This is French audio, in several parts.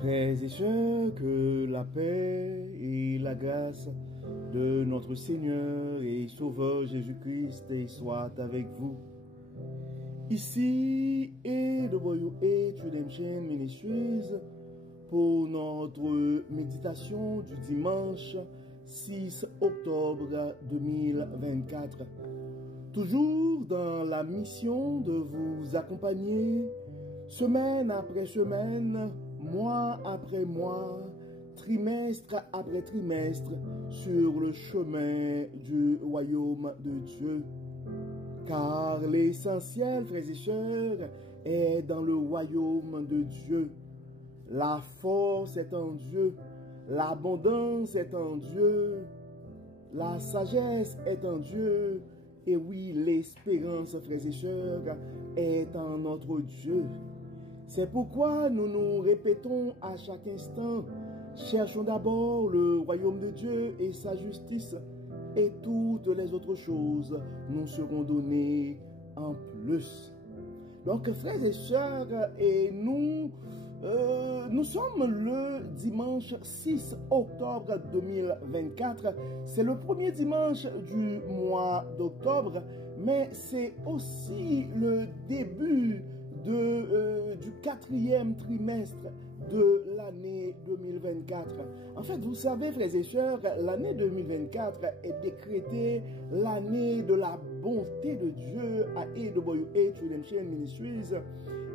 Frères et sœurs, que la paix et la grâce de notre Seigneur et Sauveur Jésus-Christ soient avec vous. Ici est AWH Redemption Ministries pour notre méditation du dimanche 6 octobre 2024. Toujours dans la mission de vous accompagner semaine après semaine, mois après mois, trimestre après trimestre, sur le chemin du royaume de Dieu. Car l'essentiel, frères et sœurs, est dans le royaume de Dieu. La force est en Dieu, l'abondance est en Dieu, la sagesse est en Dieu, et oui, l'espérance, frères et sœurs, est en notre Dieu. C'est pourquoi nous nous répétons à chaque instant, cherchons d'abord le royaume de Dieu et sa justice, et toutes les autres choses nous seront données en plus. Donc, frères et sœurs, et nous sommes le dimanche 6 octobre 2024. C'est le premier dimanche du mois d'octobre, mais c'est aussi le début du quatrième trimestre de l'année 2024. En fait, vous savez, frères et sœurs, l'année 2024 est décrétée l'année de la bonté de Dieu à AWH Redemption Ministries.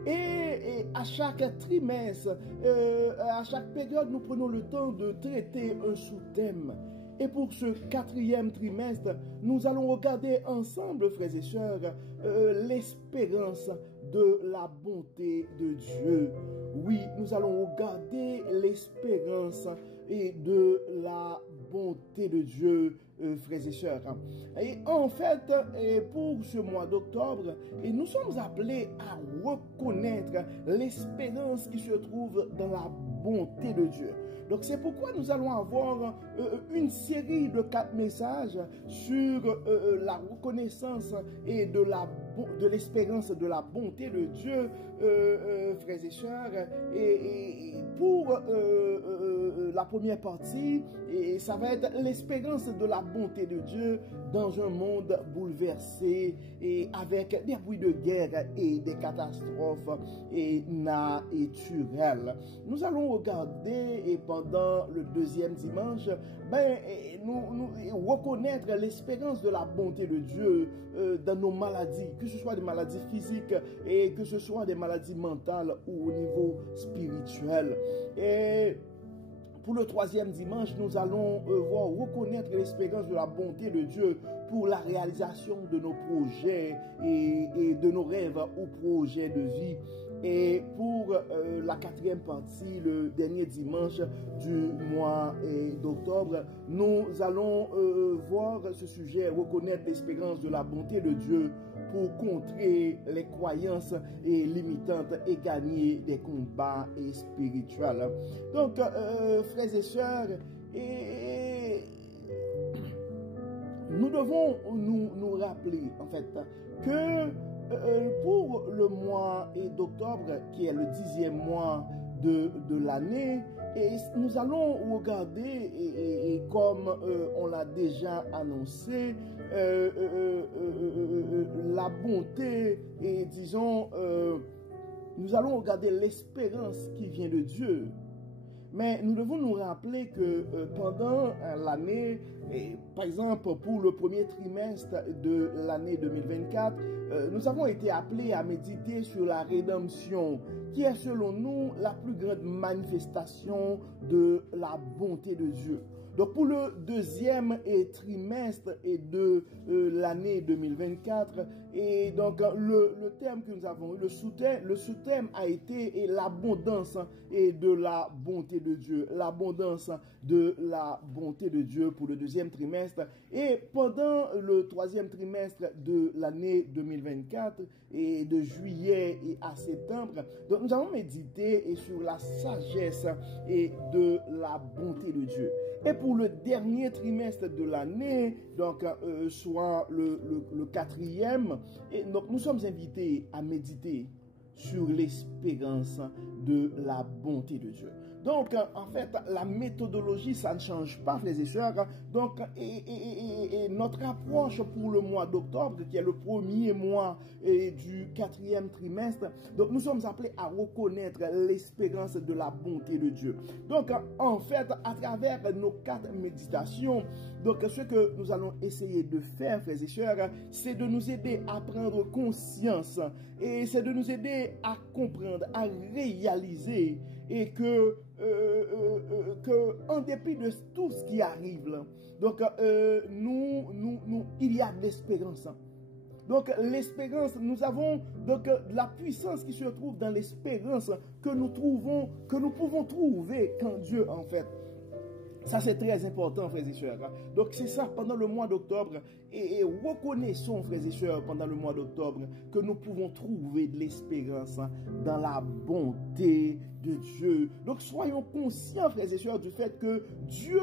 Et à chaque trimestre, à chaque période, nous prenons le temps de traiter un sous-thème. Et pour ce quatrième trimestre, nous allons regarder ensemble, frères et sœurs, l'espérance de la bonté de Dieu. Oui, nous allons regarder l'espérance et de la bonté de Dieu, frères et sœurs. Et en fait, pour ce mois d'octobre, nous sommes appelés à reconnaître l'espérance qui se trouve dans la bonté de Dieu. Donc c'est pourquoi nous allons avoir une série de 4 messages sur la reconnaissance et de l'espérance de la bonté de Dieu, frères et sœurs. Et pour la première partie, ça va être l'espérance de la bonté de Dieu dans un monde bouleversé et avec des bruits de guerre et des catastrophes naturelles. Nous allons regarder, et pendant le deuxième dimanche, nous reconnaître l'espérance de la bonté de Dieu dans nos maladies, que ce soit des maladies physiques et que ce soit des maladies mentales ou au niveau spirituel. Et pour le troisième dimanche, nous allons reconnaître l'espérance de la bonté de Dieu pour la réalisation de nos projets et de nos rêves ou projets de vie. Et pour la quatrième partie, le dernier dimanche du mois d'octobre, nous allons voir ce sujet, reconnaître l'espérance de la bonté de Dieu pour contrer les croyances limitantes et gagner des combats spirituels. Donc, frères et sœurs, nous devons nous rappeler, en fait, que pour le mois d'octobre, qui est le 10e mois de l'année, et nous allons regarder, et comme on l'a déjà annoncé, la bonté, et disons, nous allons regarder l'espérance qui vient de Dieu. Mais nous devons nous rappeler que pendant l'année, par exemple pour le premier trimestre de l'année 2024, nous avons été appelés à méditer sur la rédemption, qui est selon nous la plus grande manifestation de la bonté de Dieu. Donc pour le deuxième trimestre de l'année 2024, et donc le thème que nous avons eu, le sous-thème a été l'abondance et de la bonté de Dieu. L'abondance de la bonté de Dieu pour le deuxième trimestre. Et pendant le troisième trimestre de l'année 2024, et de juillet à septembre, donc nous allons méditer sur la sagesse et de la bonté de Dieu. Et pour le dernier trimestre de l'année, donc soit le quatrième, et donc nous sommes invités à méditer sur l'espérance de la bonté de Dieu. Donc, en fait, la méthodologie, ça ne change pas, frères et sœurs. Donc, et notre approche pour le mois d'octobre, qui est le premier mois du 4e trimestre, donc nous sommes appelés à reconnaître l'espérance de la bonté de Dieu. Donc, en fait, à travers nos 4 méditations, donc ce que nous allons essayer de faire, frères et sœurs, c'est de nous aider à prendre conscience et c'est de nous aider à comprendre, à réaliser et que en dépit de tout ce qui arrive là, donc il y a de l'espérance. Donc l'espérance, nous avons donc la puissance qui se trouve dans l'espérance que nous pouvons trouver quand Dieu en fait. Ça, c'est très important, frères et sœurs. Donc, c'est ça, pendant le mois d'octobre, et reconnaissons, frères et sœurs, pendant le mois d'octobre, que nous pouvons trouver de l'espérance dans la bonté de Dieu. Donc, soyons conscients, frères et sœurs, du fait que Dieu,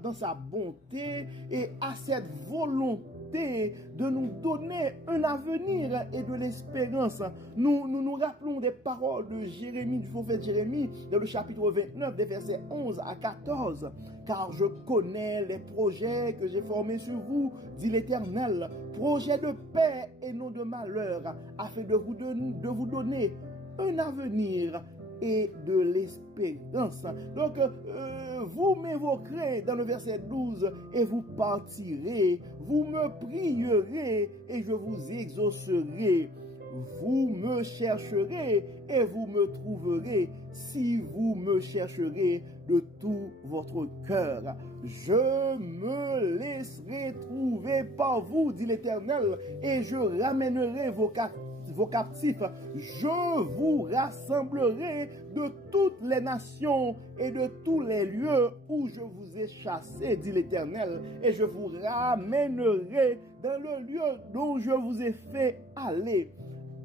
dans sa bonté, et a cette volonté de nous donner un avenir et de l'espérance. Nous rappelons des paroles de Jérémie, du prophète Jérémie, dans le chapitre 29, des versets 11 à 14. Car je connais les projets que j'ai formés sur vous, dit l'Éternel, projets de paix et non de malheur, afin de vous donner un avenir et de l'espérance. Donc, vous m'évoquerez dans le verset 12 et vous partirez, vous me prierez et je vous exaucerai. Vous me chercherez et vous me trouverez si vous me chercherez de tout votre cœur. Je me laisserai trouver par vous, dit l'Éternel, et je ramènerai vos captifs. Je vous rassemblerai de toutes les nations et de tous les lieux où je vous ai chassés, dit l'Éternel, et je vous ramènerai dans le lieu dont je vous ai fait aller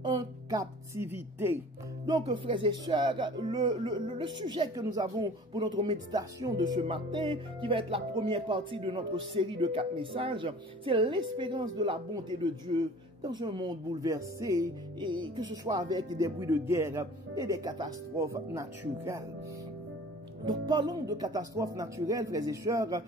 en captivité. Donc, frères et sœurs, le sujet que nous avons pour notre méditation de ce matin, qui va être la première partie de notre série de 4 messages, c'est l'espérance de la bonté de Dieu dans un monde bouleversé, et que ce soit avec des bruits de guerre et des catastrophes naturelles. Donc, parlons de catastrophes naturelles, frères et sœurs.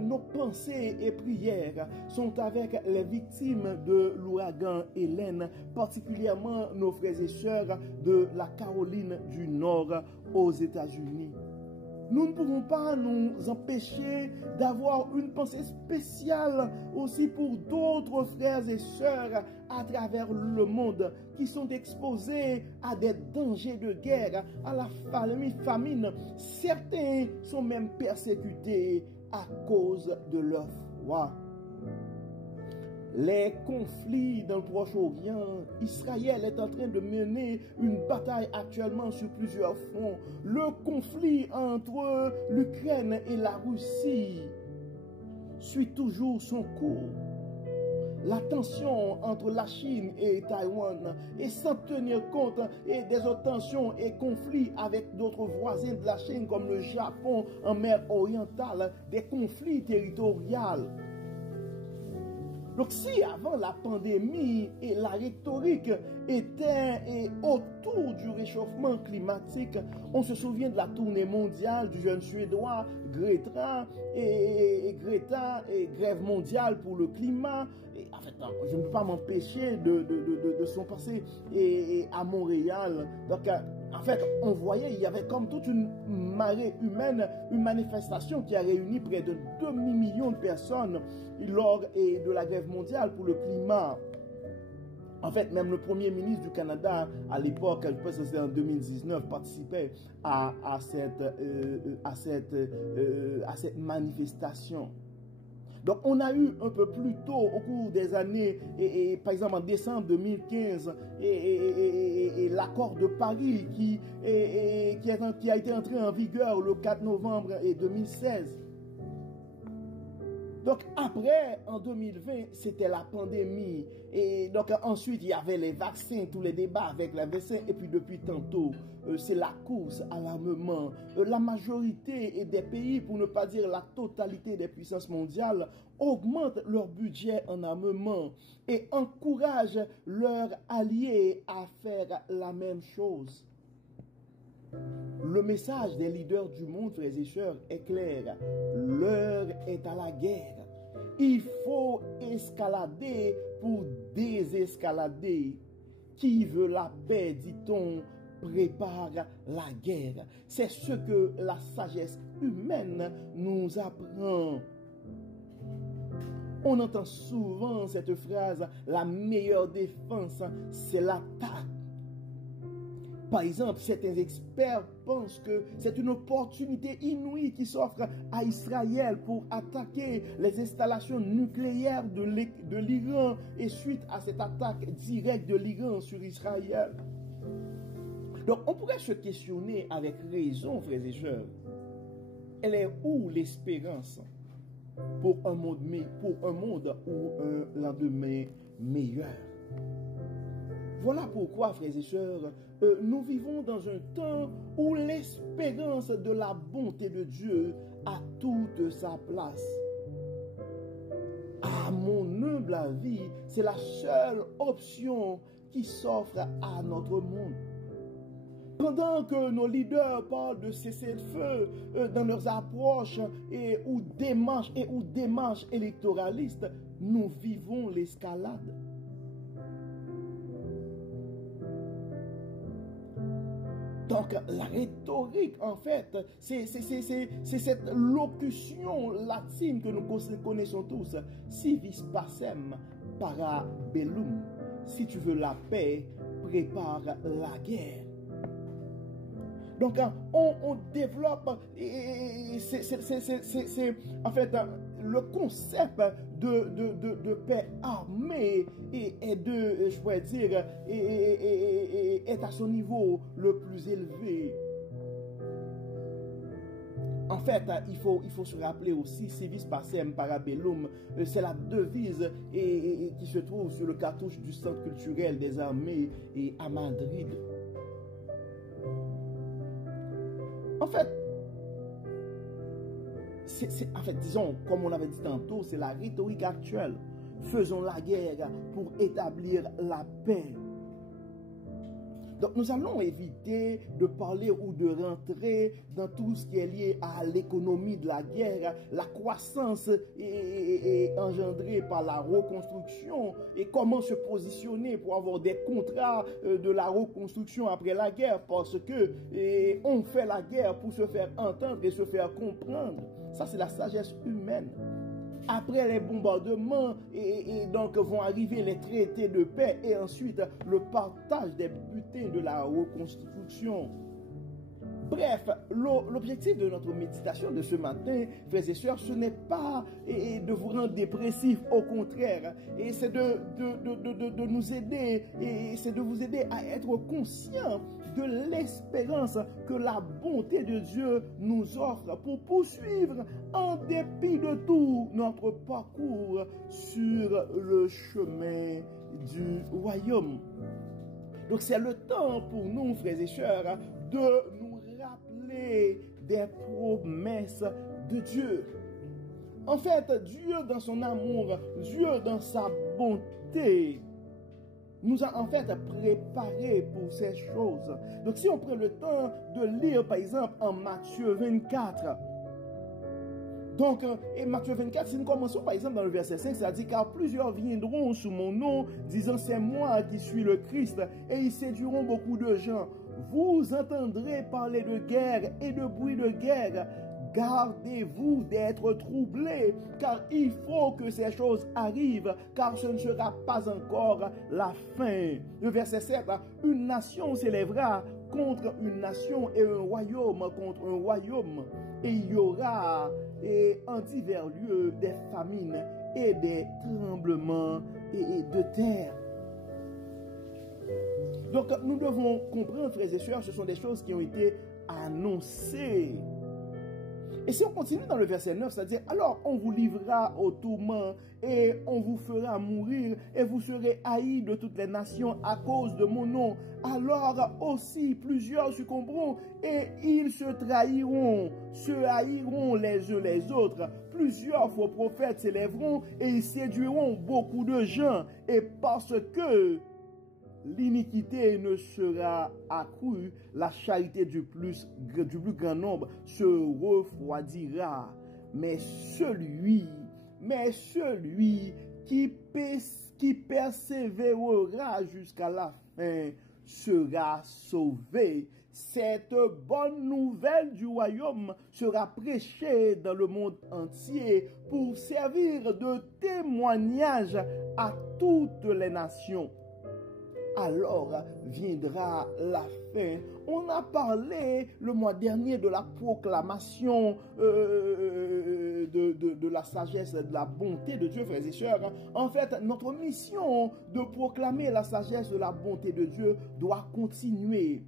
Nos pensées et prières sont avec les victimes de l'ouragan Hélène, particulièrement nos frères et sœurs de la Caroline du Nord aux États-Unis. Nous ne pouvons pas nous empêcher d'avoir une pensée spéciale aussi pour d'autres frères et sœurs à travers le monde qui sont exposés à des dangers de guerre, à la famine. Certains sont même persécutés à cause de leur foi. Les conflits dans le Proche-Orient, Israël est en train de mener une bataille actuellement sur plusieurs fronts. Le conflit entre l'Ukraine et la Russie suit toujours son cours. La tension entre la Chine et Taïwan, et sans tenir compte des autres tensions et conflits avec d'autres voisins de la Chine comme le Japon en mer orientale, des conflits territoriaux. Donc si avant la pandémie et la rhétorique était autour du réchauffement climatique, on se souvient de la tournée mondiale du jeune Suédois Greta et grève mondiale pour le climat. Et en fait, je ne peux pas m'empêcher de son passé à Montréal. Donc, en fait, on voyait, il y avait comme toute une marée humaine, une manifestation qui a réuni près de 2,5 millions de personnes lors de la grève mondiale pour le climat. En fait, même le premier ministre du Canada, à l'époque, je pense que c'était en 2019, participait à cette manifestation. Donc, on a eu un peu plus tôt, au cours des années, par exemple en décembre 2015, l'accord de Paris qui a été entré en vigueur le 4 novembre 2016. Donc après, en 2020, c'était la pandémie. Et donc ensuite, il y avait les vaccins, tous les débats avec les vaccins. Et puis depuis tantôt, c'est la course à l'armement. La majorité des pays, pour ne pas dire la totalité des puissances mondiales, augmentent leur budget en armement et encouragent leurs alliés à faire la même chose. Le message des leaders du monde, frères et sœurs, est clair. L'heure est à la guerre. Il faut escalader pour désescalader. Qui veut la paix, dit-on, prépare la guerre. C'est ce que la sagesse humaine nous apprend. On entend souvent cette phrase, la meilleure défense, c'est l'attaque. Par exemple, certains experts pensent que c'est une opportunité inouïe qui s'offre à Israël pour attaquer les installations nucléaires de l'Iran et suite à cette attaque directe de l'Iran sur Israël. Donc, on pourrait se questionner avec raison, frères et sœurs. Elle est où l'espérance pour un monde ou un lendemain meilleur? Voilà pourquoi, frères et sœurs, nous vivons dans un temps où l'espérance de la bonté de Dieu a toute sa place. À mon humble avis, c'est la seule option qui s'offre à notre monde. Pendant que nos leaders parlent de cessez-le-feu dans leurs approches ou démarches électoralistes, nous vivons l'escalade. Donc, la rhétorique, en fait, c'est cette locution latine que nous connaissons tous. Si vis pacem, para bellum. Si tu veux la paix, prépare la guerre. Donc, on développe, c'est en fait le concept de paix armée je pourrais dire, est à son niveau le plus élevé. En fait, il faut se rappeler aussi, civis pacem para bellum, c'est la devise qui se trouve sur le cartouche du Centre culturel des armées à Madrid. En fait, disons, comme on avait dit tantôt, c'est la rhétorique actuelle. Faisons la guerre pour établir la paix. Donc nous allons éviter de parler ou de rentrer dans tout ce qui est lié à l'économie de la guerre, la croissance engendrée par la reconstruction et comment se positionner pour avoir des contrats de la reconstruction après la guerre, parce que on fait la guerre pour se faire entendre et se faire comprendre. Ça, c'est la sagesse humaine. Après les bombardements, donc vont arriver les traités de paix et ensuite le partage des butins de la reconstruction. Bref, l'objectif de notre méditation de ce matin, frères et sœurs, ce n'est pas de vous rendre dépressif, au contraire, et c'est de nous aider, et c'est de vous aider à être conscients de l'espérance que la bonté de Dieu nous offre pour poursuivre en dépit de tout notre parcours sur le chemin du royaume. Donc c'est le temps pour nous, frères et sœurs, de nous rappeler des promesses de Dieu. En fait, Dieu dans son amour, Dieu dans sa bonté, nous a en fait préparé pour ces choses. Donc si on prend le temps de lire par exemple en Matthieu 24, donc, et Matthieu 24, si nous commençons par exemple dans le verset 5, ça dit, car plusieurs viendront sous mon nom, disant c'est moi qui suis le Christ, et ils séduiront beaucoup de gens. Vous entendrez parler de guerre et de bruit de guerre. Gardez-vous d'être troublés, car il faut que ces choses arrivent, car ce ne sera pas encore la fin. Le verset 7, une nation s'élèvera contre une nation et un royaume contre un royaume. Et il y aura en divers lieux des famines et des tremblements de terre. Donc nous devons comprendre, frères et sœurs, ce sont des choses qui ont été annoncées. Et si on continue dans le verset 9, c'est-à-dire, alors on vous livrera au tourment et on vous fera mourir et vous serez haïs de toutes les nations à cause de mon nom. Alors aussi plusieurs succomberont et ils se trahiront, se haïront les uns les autres. Plusieurs faux prophètes s'élèveront et ils séduiront beaucoup de gens. Et parce que l'iniquité ne sera accrue, la charité du plus grand nombre se refroidira. Mais celui qui persévérera jusqu'à la fin sera sauvé. Cette bonne nouvelle du royaume sera prêchée dans le monde entier pour servir de témoignage à toutes les nations. Alors viendra la fin. On a parlé le mois dernier de la proclamation de la sagesse, de la bonté de Dieu, frères et sœurs. En fait, notre mission de proclamer la sagesse, de la bonté de Dieu doit continuer.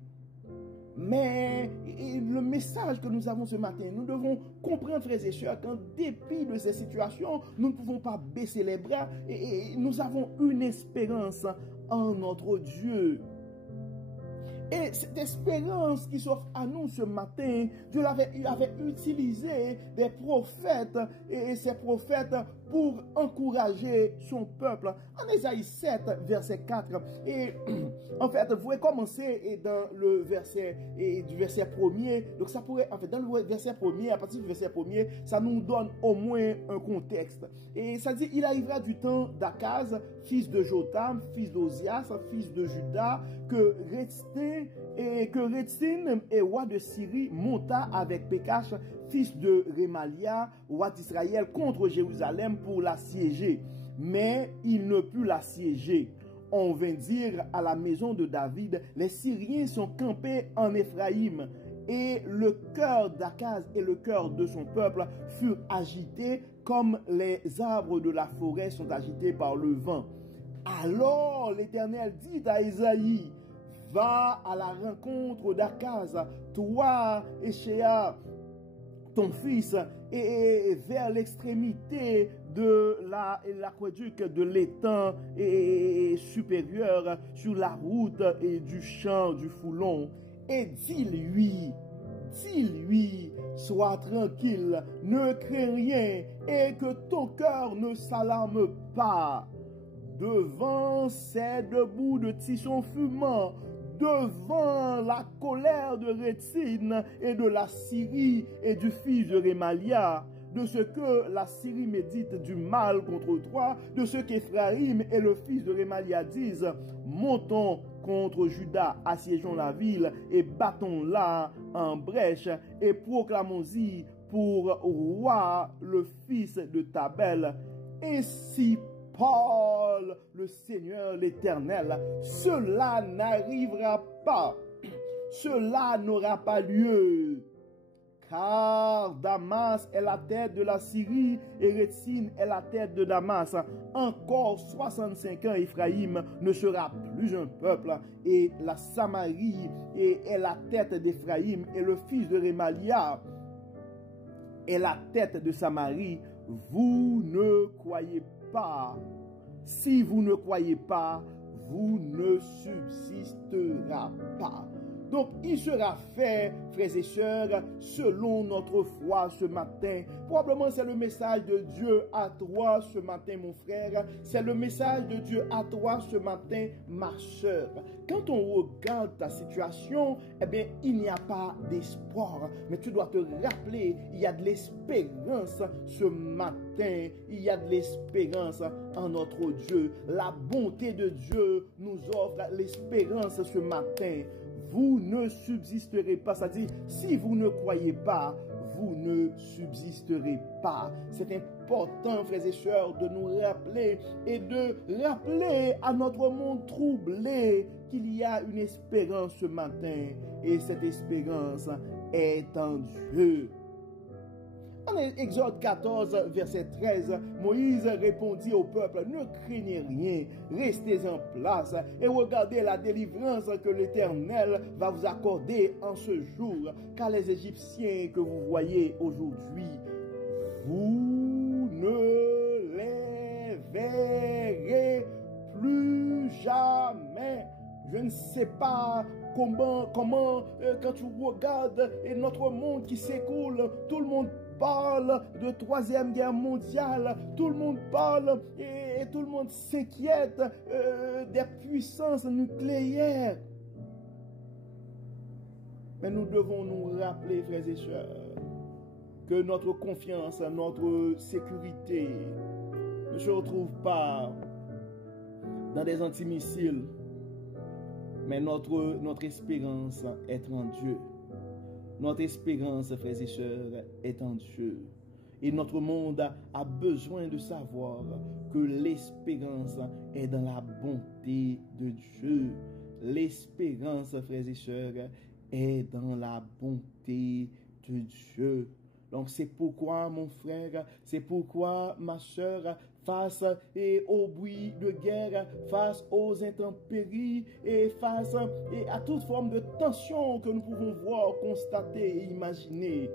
Mais le message que nous avons ce matin, nous devons comprendre, frères et sœurs, qu'en dépit de ces situations, nous ne pouvons pas baisser les bras et nous avons une espérance en notre Dieu. Et cette espérance qui s'offre à nous ce matin, Dieu avait utilisé des prophètes et ces prophètes pour encourager son peuple. En Ésaïe 7, verset 4, et en fait, vous pouvez commencer dans le verset, du verset 1er. Donc ça pourrait, en fait, dans le verset 1er, à partir du verset 1er, ça nous donne au moins un contexte. Et ça dit, il arrivera du temps d'Akaz, fils de Jotam, fils d'Ozias, fils de Juda, que Rétsin et roi de Syrie monta avec Pékache, fils de Rémalia, roi d'Israël, contre Jérusalem pour l'assiéger. Mais il ne put l'assiéger. On vint dire à la maison de David, les Syriens sont campés en Éphraïm. Et le cœur d'Akaz et le cœur de son peuple furent agités comme les arbres de la forêt sont agités par le vent. Alors l'Éternel dit à Ésaïe, va à la rencontre d'Akaz, toi et Shéa, ton fils, et vers l'extrémité de l'aqueduc de l'étang supérieur sur la route et du champ du Foulon. Et dis-lui, sois tranquille, ne crains rien et que ton cœur ne s'alarme pas. Devant ces debout de tissons fumants, devant la colère de Rétsin et de la Syrie et du fils de Rémalia, de ce que la Syrie médite du mal contre toi, de ce qu'Éphraïm et le fils de Rémalia disent, montons contre Juda, assiégeons la ville et battons-la en brèche et proclamons-y pour roi le fils de Tabel. Ainsi parle le Seigneur l'Éternel, cela n'arrivera pas, cela n'aura pas lieu. Car Damas est la tête de la Syrie et Rétsin est la tête de Damas. Encore 65 ans, Éphraïm ne sera plus un peuple. Et la Samarie est la tête d'Éphraïm et le fils de Rémalia est la tête de Samarie. Vous ne croyez pas. Si vous ne croyez pas, vous ne subsisterez pas. Donc, il sera fait, frères et sœurs, selon notre foi ce matin. Probablement, c'est le message de Dieu à toi ce matin, mon frère. C'est le message de Dieu à toi ce matin, ma sœur. Quand on regarde ta situation, eh bien, il n'y a pas d'espoir. Mais tu dois te rappeler, il y a de l'espérance ce matin. Il y a de l'espérance en notre Dieu. La bonté de Dieu nous offre l'espérance ce matin. Vous ne subsisterez pas. C'est-à-dire, si vous ne croyez pas, vous ne subsisterez pas. C'est important, frères et sœurs, de nous rappeler et de rappeler à notre monde troublé qu'il y a une espérance ce matin. Et cette espérance est en Dieu. Dans Exode 14, verset 13, Moïse répondit au peuple, ne craignez rien, restez en place et regardez la délivrance que l'Éternel va vous accorder en ce jour, car les Égyptiens que vous voyez aujourd'hui, vous ne les verrez plus jamais. Je ne sais pas comment quand tu regardes notre monde qui s'écoule, tout le monde parle de troisième guerre mondiale, tout le monde parle et tout le monde s'inquiète des puissances nucléaires. Mais nous devons nous rappeler, frères et sœurs, que notre confiance, notre sécurité ne se retrouve pas dans des antimissiles, mais notre espérance est en Dieu. Notre espérance, frères et sœurs, est en Dieu. Et notre monde a besoin de savoir que l'espérance est dans la bonté de Dieu. L'espérance, frères et sœurs, est dans la bonté de Dieu. Donc c'est pourquoi, mon frère, c'est pourquoi, ma sœur, face au bruit de guerre, face aux intempéries et face à toute forme de tension que nous pouvons voir, constater et imaginer,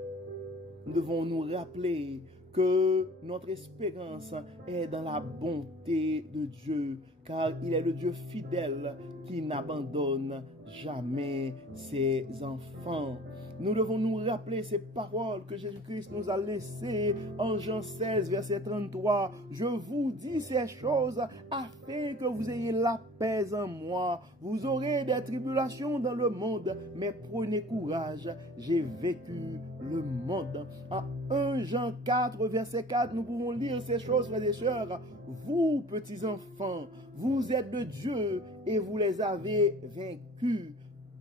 nous devons nous rappeler que notre espérance est dans la bonté de Dieu, car il est le Dieu fidèle qui n'abandonne jamais ses enfants. Nous devons nous rappeler ces paroles que Jésus-Christ nous a laissées en Jean 16, verset 33. Je vous dis ces choses afin que vous ayez la paix en moi. Vous aurez des tribulations dans le monde, mais prenez courage, j'ai vaincu le monde. En 1 Jean 4, verset 4, nous pouvons lire ces choses, frères et sœurs. Vous, petits enfants, vous êtes de Dieu et vous les avez vaincus,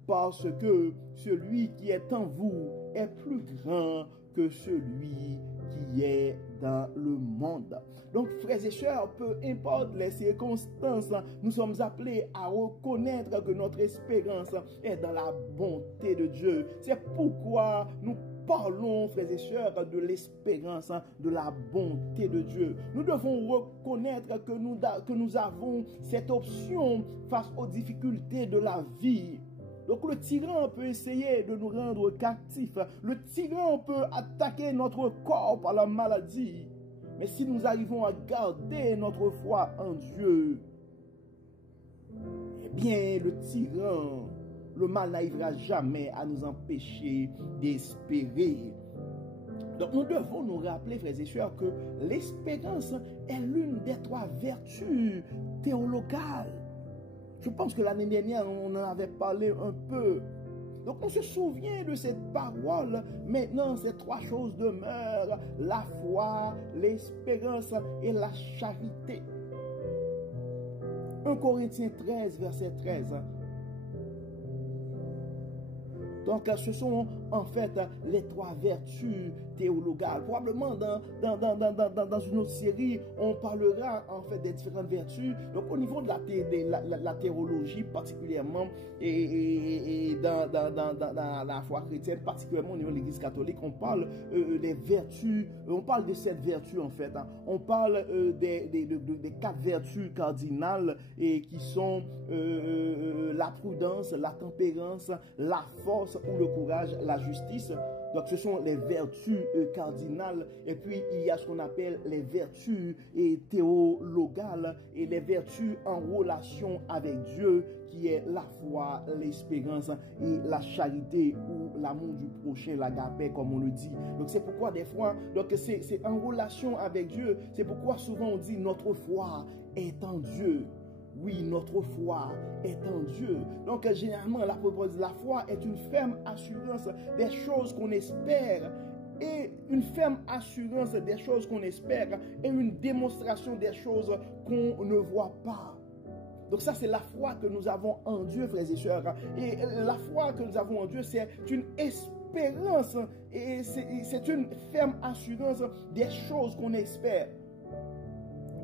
parce que celui qui est en vous est plus grand que celui qui est dans le monde. Donc, frères et sœurs, peu importe les circonstances, nous sommes appelés à reconnaître que notre espérance est dans la bonté de Dieu. C'est pourquoi nous parlons, frères et sœurs, de l'espérance, de la bonté de Dieu. Nous devons reconnaître que nous avons cette option face aux difficultés de la vie. Donc le tyran peut essayer de nous rendre captifs. Le tyran peut attaquer notre corps par la maladie. Mais si nous arrivons à garder notre foi en Dieu, eh bien le tyran, le mal n'arrivera jamais à nous empêcher d'espérer. Donc nous devons nous rappeler, frères et sœurs, que l'espérance est l'une des 3 vertus théologales. Je pense que l'année dernière, on en avait parlé un peu. Donc on se souvient de cette parole. Maintenant, ces 3 choses demeurent: la foi, l'espérance et la charité. 1 Corinthiens 13, verset 13. Donc, ce sont en fait les 3 vertus théologales. Probablement dans une autre série, on parlera en fait des différentes vertus. Donc, au niveau de la théologie particulièrement, et dans la foi chrétienne, particulièrement au niveau de l'Église catholique, on parle des vertus, on parle de 7 vertus en fait. On parle des 4 vertus cardinales et qui sont la prudence, la tempérance, la force ou le courage, la justice. Donc ce sont les vertus cardinales. Et puis il y a ce qu'on appelle les vertus théologales et les vertus en relation avec Dieu, qui est la foi, l'espérance et la charité ou l'amour du prochain, l'agapé comme on le dit. Donc c'est pourquoi des fois, donc c'est en relation avec Dieu. C'est pourquoi souvent on dit notre foi est en Dieu. Oui, notre foi est en Dieu. Donc, généralement, la foi est une ferme assurance des choses qu'on espère. Et une ferme assurance des choses qu'on espère et une démonstration des choses qu'on ne voit pas. Donc ça, c'est la foi que nous avons en Dieu, frères et sœurs. Et la foi que nous avons en Dieu, c'est une espérance et c'est une ferme assurance des choses qu'on espère.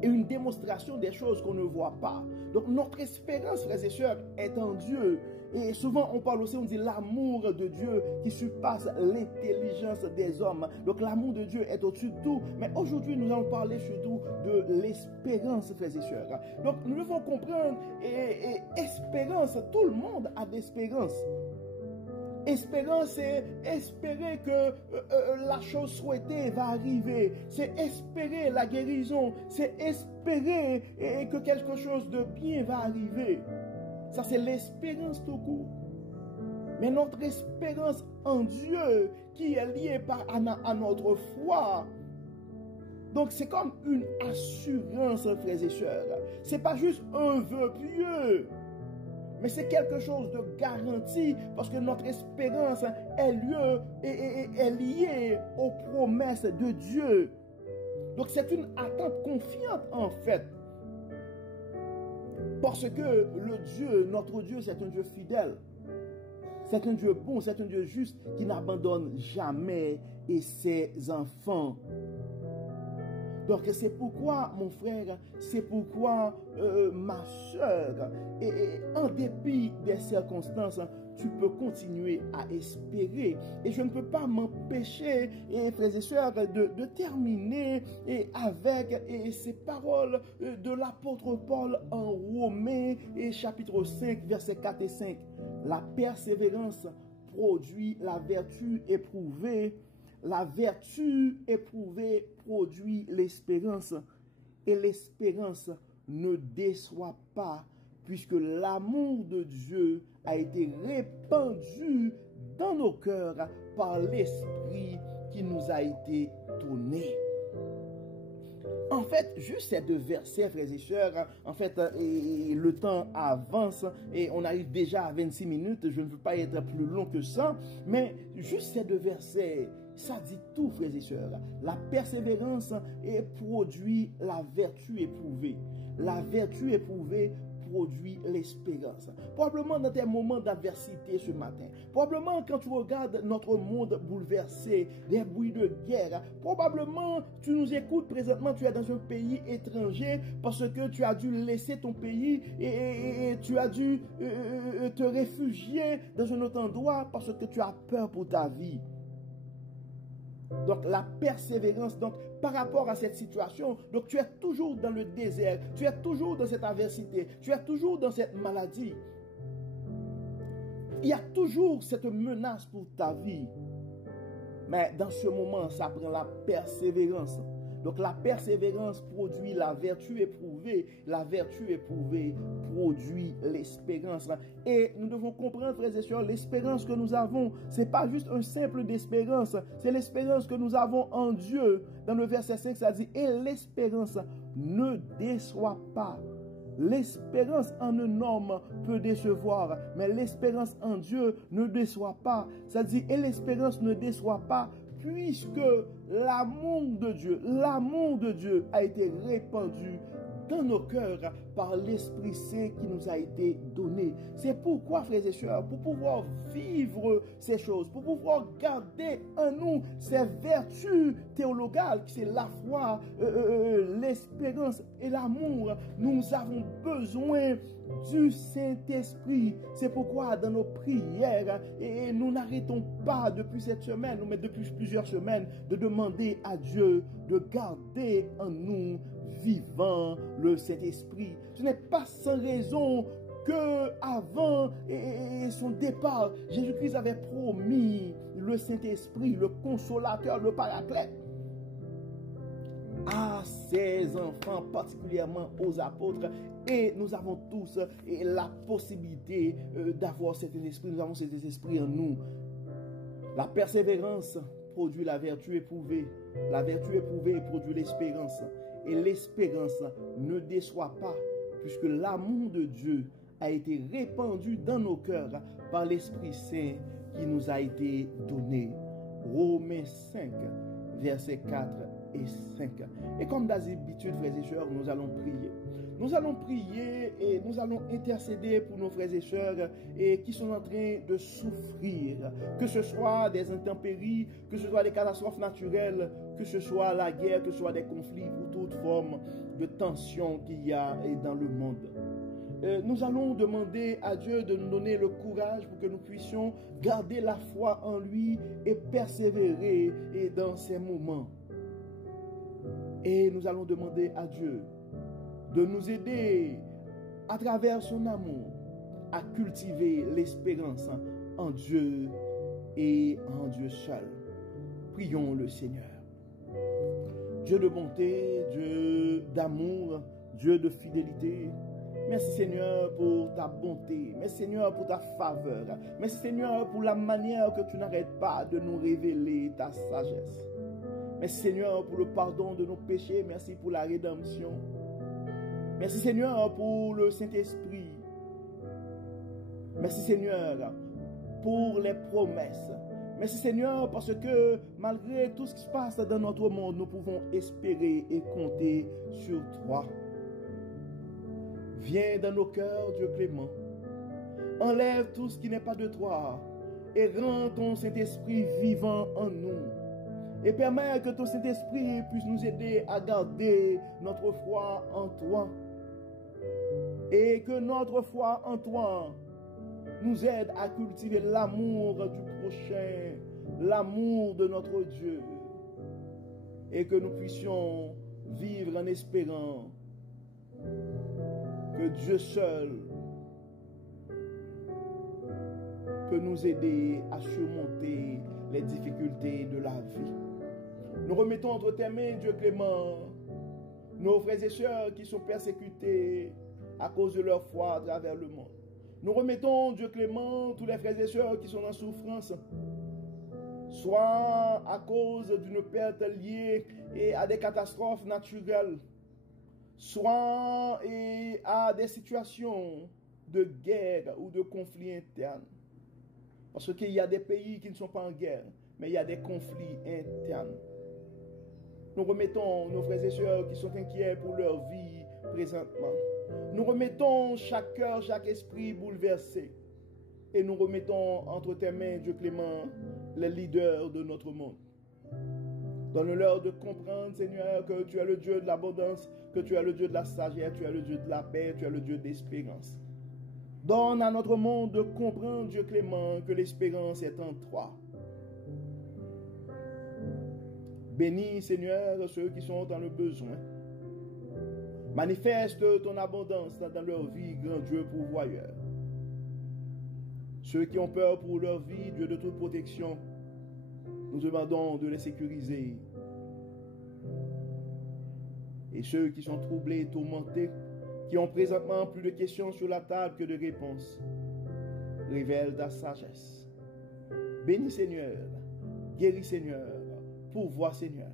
et une démonstration des choses qu'on ne voit pas. Donc notre espérance, frères et sœurs, est en Dieu. Et souvent on parle aussi, on dit l'amour de Dieu qui surpasse l'intelligence des hommes. Donc l'amour de Dieu est au-dessus de tout. Mais aujourd'hui nous allons parler surtout de l'espérance, frères et sœurs. Donc nous devons comprendre, et espérance, tout le monde a d'espérance. Espérance, c'est espérer que la chose souhaitée va arriver. C'est espérer la guérison. C'est espérer que quelque chose de bien va arriver. Ça, c'est l'espérance tout court. Mais notre espérance en Dieu qui est liée à notre foi. Donc, c'est comme une assurance, frères et sœurs. C'est pas juste un vœu pieux. Mais c'est quelque chose de garanti parce que notre espérance est liée aux promesses de Dieu. Donc c'est une attente confiante en fait. Parce que notre Dieu, c'est un Dieu fidèle. C'est un Dieu bon, c'est un Dieu juste qui n'abandonne jamais ses enfants. Donc c'est pourquoi, mon frère, c'est pourquoi ma soeur, et en dépit des circonstances, tu peux continuer à espérer. Et je ne peux pas m'empêcher, frères et sœurs, de terminer avec ces paroles de l'apôtre Paul en Romains, chapitre 5, versets 4 et 5. La persévérance produit la vertu éprouvée. La vertu éprouvée produit l'espérance. Et l'espérance ne déçoit pas, puisque l'amour de Dieu a été répandu dans nos cœurs par l'Esprit qui nous a été donné. En fait, juste ces deux versets, frères et sœurs, en fait, le temps avance et on arrive déjà à 26 minutes. Je ne veux pas être plus long que ça, mais juste ces deux versets, ça dit tout, frères et sœurs. La persévérance produit la vertu éprouvée. La vertu éprouvée produit l'espérance. Probablement dans tes moments d'adversité ce matin, probablement quand tu regardes notre monde bouleversé, des bruits de guerre, probablement tu nous écoutes présentement, tu es dans un pays étranger parce que tu as dû laisser ton pays et tu as dû te réfugier dans un autre endroit parce que tu as peur pour ta vie. Donc la persévérance, donc par rapport à cette situation, donc tu es toujours dans le désert, tu es toujours dans cette adversité, tu es toujours dans cette maladie. Il y a toujours cette menace pour ta vie. Mais dans ce moment, ça prend la persévérance. Donc la persévérance produit la vertu éprouvée. La vertu éprouvée produit l'espérance. Et nous devons comprendre, frères et sœurs, l'espérance que nous avons, ce n'est pas juste un simple d'espérance, c'est l'espérance que nous avons en Dieu. Dans le verset 5, ça dit, et l'espérance ne déçoit pas. L'espérance en un homme peut décevoir, mais l'espérance en Dieu ne déçoit pas. Ça dit, et l'espérance ne déçoit pas, puisque l'amour de Dieu a été répandu dans nos cœurs par l'Esprit Saint qui nous a été donné. C'est pourquoi, frères et sœurs, pour pouvoir vivre ces choses, pour pouvoir garder en nous ces vertus théologales, c'est la foi, l'espérance et l'amour, nous avons besoin du Saint-Esprit. C'est pourquoi dans nos prières, et nous n'arrêtons pas depuis cette semaine, mais depuis plusieurs semaines, de demander à Dieu de garder en nous vivant le Saint-Esprit. Ce n'est pas sans raison que avant son départ, Jésus-Christ avait promis le Saint-Esprit, le consolateur, le paraclète, à ses enfants, particulièrement aux apôtres. Et nous avons tous la possibilité d'avoir cet esprit. Nous avons cet esprit en nous. La persévérance produit la vertu éprouvée. La vertu éprouvée produit l'espérance. Et l'espérance ne déçoit pas, puisque l'amour de Dieu a été répandu dans nos cœurs par l'Esprit Saint qui nous a été donné. Romains 5, versets 4 et 5. Et comme d'habitude, frères et sœurs, nous allons prier. Nous allons prier et nous allons intercéder pour nos frères et sœurs qui sont en train de souffrir, que ce soit des intempéries, que ce soit des catastrophes naturelles, que ce soit la guerre, que ce soit des conflits ou toute forme de tension qu'il y a dans le monde. Nous allons demander à Dieu de nous donner le courage pour que nous puissions garder la foi en lui et persévérer dans ces moments. Et nous allons demander à Dieu de nous aider à travers son amour à cultiver l'espérance en Dieu et en Dieu seul. Prions le Seigneur. Dieu de bonté, Dieu d'amour, Dieu de fidélité, merci Seigneur pour ta bonté, merci Seigneur pour ta faveur, merci Seigneur pour la manière que tu n'arrêtes pas de nous révéler ta sagesse. Merci Seigneur pour le pardon de nos péchés, merci pour la rédemption. Merci Seigneur pour le Saint-Esprit. Merci Seigneur pour les promesses. Merci Seigneur parce que malgré tout ce qui se passe dans notre monde, nous pouvons espérer et compter sur toi. Viens dans nos cœurs, Dieu clément. Enlève tout ce qui n'est pas de toi et rends ton Saint-Esprit vivant en nous. Et permets que ton Saint-Esprit puisse nous aider à garder notre foi en toi. Et que notre foi en toi nous aide à cultiver l'amour du prochain, l'amour de notre Dieu. Et que nous puissions vivre en espérant que Dieu seul peut nous aider à surmonter les difficultés de la vie. Nous remettons entre tes mains, Dieu clément, nos frères et sœurs qui sont persécutés à cause de leur foi à travers le monde. Nous remettons, Dieu clément, tous les frères et sœurs qui sont en souffrance, soit à cause d'une perte liée à des catastrophes naturelles, soit à des situations de guerre ou de conflits internes. Parce qu'il y a des pays qui ne sont pas en guerre, mais il y a des conflits internes. Nous remettons nos frères et sœurs qui sont inquiets pour leur vie présentement. Nous remettons chaque cœur, chaque esprit bouleversé. Et nous remettons entre tes mains, Dieu clément, les leaders de notre monde. Donne-leur de comprendre, Seigneur, que tu es le Dieu de l'abondance, que tu es le Dieu de la sagesse, tu es le Dieu de la paix, tu es le Dieu d'espérance. Donne à notre monde de comprendre, Dieu clément, que l'espérance est en toi. Bénis, Seigneur, ceux qui sont dans le besoin. Manifeste ton abondance dans leur vie, grand Dieu pourvoyeur. Ceux qui ont peur pour leur vie, Dieu de toute protection, nous demandons de les sécuriser. Et ceux qui sont troublés, tourmentés, qui ont présentement plus de questions sur la table que de réponses, révèle ta sagesse. Bénis Seigneur, guéris Seigneur, pourvois Seigneur.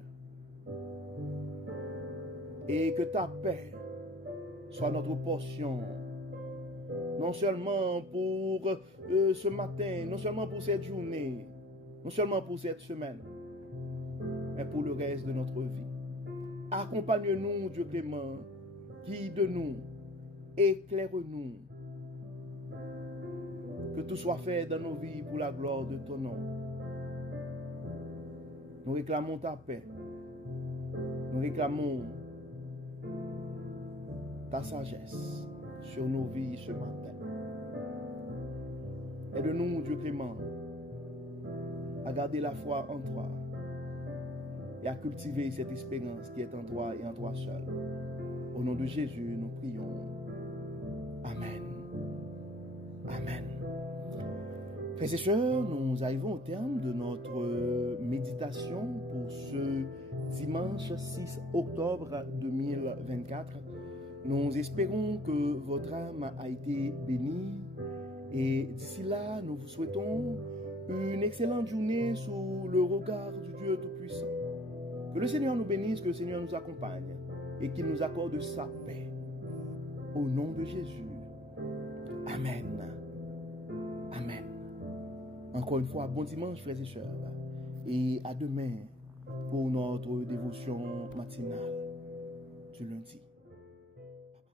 Et que ta paix soit notre portion, non seulement pour ce matin, non seulement pour cette journée, non seulement pour cette semaine, mais pour le reste de notre vie. Accompagne-nous, Dieu clément, guide-nous, éclaire-nous, que tout soit fait dans nos vies pour la gloire de ton nom. Nous réclamons ta paix, nous réclamons ta sagesse sur nos vies ce matin. Aide-nous, Dieu clément, à garder la foi en toi et à cultiver cette espérance qui est en toi et en toi seul. Au nom de Jésus, nous prions. Amen. Amen. Frères et sœurs, nous arrivons au terme de notre méditation pour ce dimanche 6 octobre 2024. Nous espérons que votre âme a été bénie et d'ici là, nous vous souhaitons une excellente journée sous le regard du Dieu Tout-Puissant. Que le Seigneur nous bénisse, que le Seigneur nous accompagne et qu'il nous accorde sa paix. Au nom de Jésus. Amen. Amen. Encore une fois, bon dimanche, frères et sœurs. Et à demain pour notre dévotion matinale du lundi.